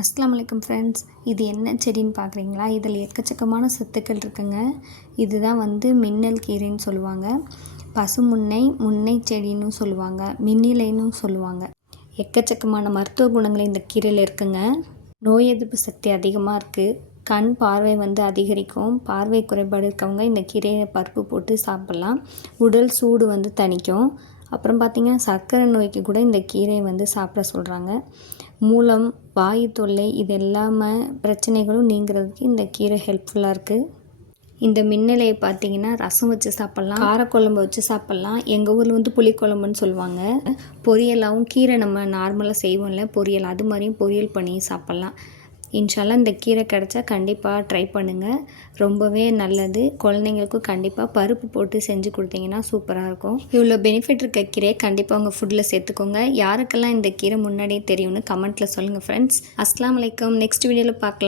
அஸ்ஸலாமு அலைக்கும் ஃப்ரெண்ட்ஸ். இது என்ன செடின்னு பார்க்குறீங்களா? இதில் எக்கச்சக்கமான சத்துக்கள் இருக்குங்க. இதுதான் மின்னல் கீரைன்னு சொல்லுவாங்க. பசுமுன்னை, முன்னை செடின்னு சொல்லுவாங்க, மின்னிலைன்னு சொல்லுவாங்க. எக்கச்சக்கமான மருத்துவ குணங்கள் இந்த கீரையில் இருக்குங்க. நோய் எதிர்ப்பு சக்தி அதிகமாக இருக்குது. கண் பார்வை அதிகரிக்கும். பார்வை குறைபாடு இருக்கவங்க இந்த கீரையை பருப்பு போட்டு சாப்பிட்லாம். உடல் சூடு தணிக்கும். அப்புறம் பார்த்திங்கன்னா சர்க்கரை நோய்க்கு கூட இந்த கீரையை சாப்பிட சொல்கிறாங்க. மூலம், வாயு தொல்லை இது எல்லாமே பிரச்சனைகளும் நீங்கிறதுக்கு இந்த கீரை ஹெல்ப்ஃபுல்லாக இருக்குது. இந்த மின்னலையை பார்த்திங்கன்னா ரசம் வச்சு சாப்பிட்லாம், காரக்குழம்பு வச்சு சாப்பிட்லாம். எங்கள் ஊரில் புளிக்குழம்புன்னு சொல்லுவாங்க. பொரியலாகவும் கீரை நம்ம நார்மலாக செய்வோம்ல பொரியல், அது மாதிரியும் பொரியல் பண்ணி சாப்பிட்லாம். இன்ஷால்லா இந்த கீரை கிடச்சா கண்டிப்பாக ட்ரை பண்ணுங்கள். ரொம்பவே நல்லது. குழந்தைங்களுக்கும் கண்டிப்பாக பருப்பு போட்டு செஞ்சு கொடுத்தீங்கன்னா சூப்பராக இருக்கும். இவ்வளோ பெனிஃபிட் இருக்க கீரையை கண்டிப்பாக உங்கள் ஃபுட்டில் சேர்த்துக்கோங்க. யாருக்கெல்லாம் இந்த கீரை முன்னாடியே தெரியும்னு கமெண்ட்டில் சொல்லுங்கள் ஃப்ரெண்ட்ஸ். அஸ்ஸலாமு அலைக்கும். நெக்ஸ்ட் வீடியோவில் பார்க்கலாம்.